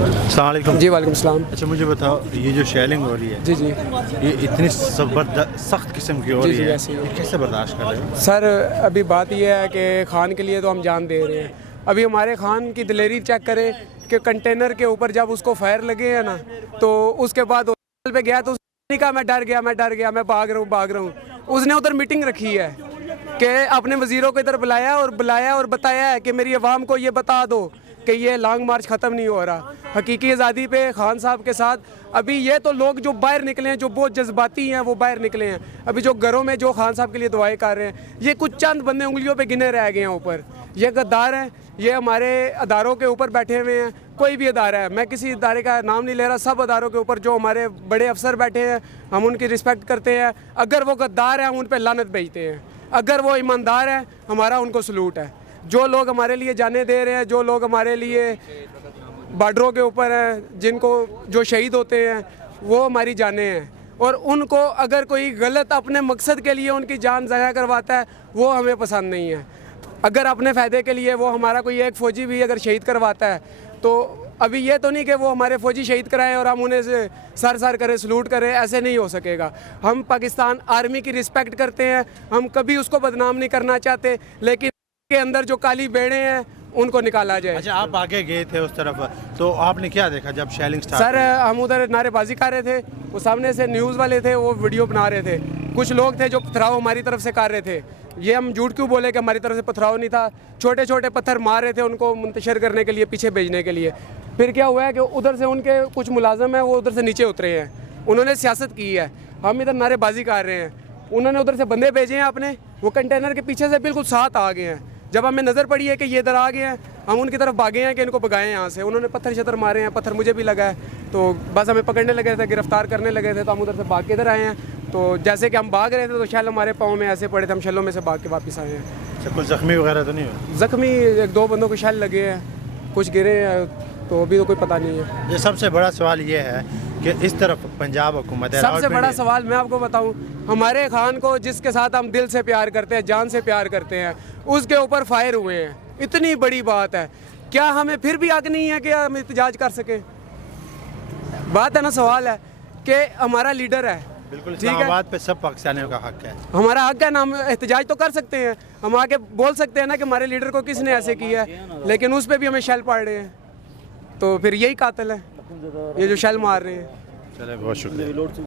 अस्सलाम वालेकुम। जी वालेकुम सलाम। अच्छा मुझे बताओ, ये जो शेलिंग हो रही है, जी जी ये इतनी सख्त किस्म की हो जी रही जी है, ऐसे ही है। ये कैसे बर्दाश्त कर रहे हो? सर अभी बात यह है कि खान के लिए तो हम जान दे रहे हैं। अभी हमारे खान की दिलेरी चेक करें कि कंटेनर के ऊपर जब उसको फायर लगे हैं ना, तो उसके बाद होटल पे गया तो उसने कहा मैं डर गया मैं भाग रहा हूँ। उसने उधर मीटिंग रखी है कि अपने वज़ीरों को इधर बुलाया और बताया है कि मेरी अवाम को ये बता दो कि ये लॉन्ग मार्च ख़त्म नहीं हो रहा। हकीकी आज़ादी पे खान साहब के साथ अभी ये तो लोग जो बाहर निकले हैं, जो बहुत जज्बाती हैं, वो बाहर निकले हैं। अभी जो घरों में जो खान साहब के लिए दुआएं कर रहे हैं, ये कुछ चंद बंदे उंगलियों पे गिने रह गए हैं ऊपर। ये गद्दार हैं, ये हमारे अदारों के ऊपर बैठे हुए हैं। कोई भी अदारा है, मैं किसी अदारे का नाम नहीं ले रहा, सब अदारों के ऊपर जो हमारे बड़े अफसर बैठे हैं, हम उनकी रिस्पेक्ट करते हैं। अगर वो गद्दार हैं, हम उन पर लानत भेजते हैं। अगर वो ईमानदार हैं, हमारा उनको सलूट है। जो लोग हमारे लिए जाने दे रहे हैं, जो लोग हमारे लिए बॉर्डरों के ऊपर हैं, जिनको जो शहीद होते हैं, वो हमारी जानें हैं। और उनको अगर कोई गलत अपने मकसद के लिए उनकी जान ज़ाया करवाता है, वो हमें पसंद नहीं है। अगर अपने फ़ायदे के लिए वो हमारा कोई एक फ़ौजी भी अगर शहीद करवाता है, तो अभी ये तो नहीं कि वो हमारे फ़ौजी शहीद कराएं और हम उन्हें सर करें, सलूट करें, ऐसे नहीं हो सकेगा। हम पाकिस्तान आर्मी की रिस्पेक्ट करते हैं, हम कभी उसको बदनाम नहीं करना चाहते, लेकिन के अंदर जो काली बेड़े हैं उनको निकाला जाए। अच्छा, आप आगे गए थे उस तरफ, तो आपने क्या देखा जब शेलिंग स्टार्ट? सर हम उधर नारेबाजी कर रहे थे, वो सामने से न्यूज़ वाले थे, वो वीडियो बना रहे थे। कुछ लोग थे जो पथराव हमारी तरफ से कर रहे थे। ये हम झूठ क्यों बोले कि हमारी तरफ से पथराव नहीं था। छोटे छोटे पत्थर मार रहे थे उनको मुंतशिर करने के लिए, पीछे भेजने के लिए। फिर क्या हुआ है कि उधर से उनके कुछ मुलाजम हैं, वो उधर से नीचे उतरे हैं, उन्होंने सियासत की है। हम इधर नारेबाजी कर रहे हैं, उन्होंने उधर से बंदे भेजे हैं अपने, वो कंटेनर के पीछे से बिल्कुल साथ आ गए हैं। जब हमें नज़र पड़ी है कि ये इधर आ गए हैं, हम उनकी तरफ भागे हैं कि इनको भगाएं यहाँ से। उन्होंने पत्थर शत्थर मारे हैं, पत्थर मुझे भी लगा है, तो बस हमें पकड़ने लगे थे, गिरफ्तार करने लगे थे, तो हम उधर से भाग के इधर आए हैं। तो जैसे कि हम भाग रहे थे तो शैल हमारे पाँव में ऐसे पड़े थे, हम शैलों में से भाग के वापस आए हैं। अच्छा, कुछ जख्मी वगैरह तो नहीं हुआ? ज़ख्मी एक दो बंदों को शैल लगे हैं, कुछ गिरे हैं, तो अभी तो कोई पता नहीं है। ये सबसे बड़ा सवाल ये है कि इस तरफ पंजाब हुकूमत है, सबसे बड़ा सवाल मैं आपको बताऊं, हमारे खान को जिसके साथ हम दिल से प्यार करते हैं, जान से प्यार करते हैं, उसके ऊपर फायर हुए हैं। इतनी बड़ी बात है, क्या हमें फिर भी हक नहीं है कि हम एहतजाज कर सकें? बात है ना, सवाल है कि हमारा लीडर है, बिल्कुल ठीक है, इस्लामाबाद पे सब पाकिस्तानियों का हक है। हमारा हक है ना, हम एहतजाज तो कर सकते हैं, हम आके बोल सकते हैं ना कि हमारे लीडर को किसने ऐसे किया है, लेकिन उस पर भी हमें शैल पड़ रहे हैं। तो फिर यही कातिल है, ये जो शैल मार रहे हैं। चले, बहुत शुक्रिया।